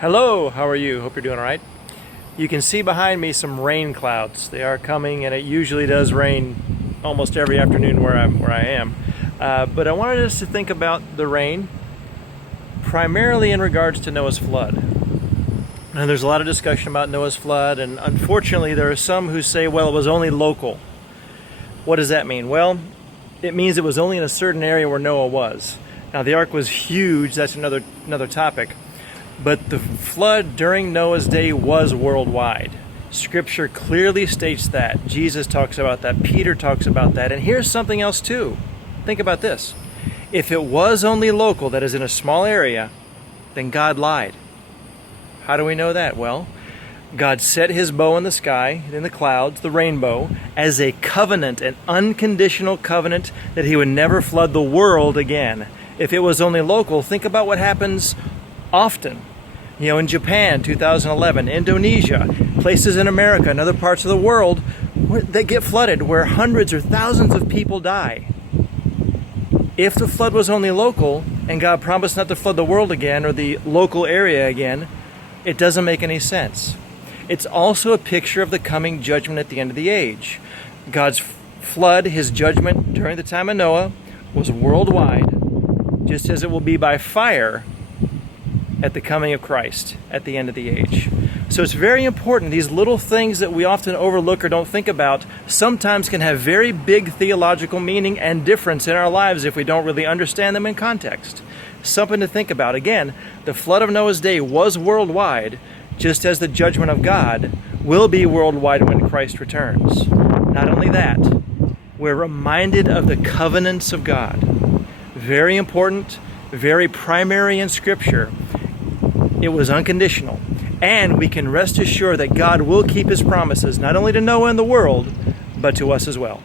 Hello, how are you? Hope you're doing all right. You can see behind me some rain clouds. They are coming, and it usually does rain almost every afternoon where I am. But I wanted us to think about the rain primarily in regards to Noah's flood. Now, there's a lot of discussion about Noah's flood, and unfortunately there are some who say, well, it was only local. What does that mean? Well, it means it was only in a certain area where Noah was. Now, the ark was huge. That's another topic. But the flood during Noah's day was worldwide. Scripture clearly states that. Jesus talks about that. Peter talks about that. And here's something else too. Think about this. If it was only local, that is in a small area, then God lied. How do we know that? Well, God set his bow in the sky, in the clouds, the rainbow, as a covenant, an unconditional covenant that he would never flood the world again. If it was only local, think about what happens often. In Japan, 2011, Indonesia, places in America and other parts of the world that get flooded, where hundreds or thousands of people die. If the flood was only local, and God promised not to flood the world again or the local area again, it doesn't make any sense. It's also a picture of the coming judgment at the end of the age. God's flood, his judgment during the time of Noah, was worldwide, just as it will be by fire at the coming of Christ at the end of the age. So it's very important. These little things that we often overlook or don't think about sometimes can have very big theological meaning and difference in our lives if we don't really understand them in context. Something to think about. Again, the flood of Noah's day was worldwide, just as the judgment of God will be worldwide when Christ returns. Not only that, we're reminded of the covenants of God. Very important, very primary in Scripture. It was unconditional. And we can rest assured that God will keep his promises, not only to Noah and the world, but to us as well.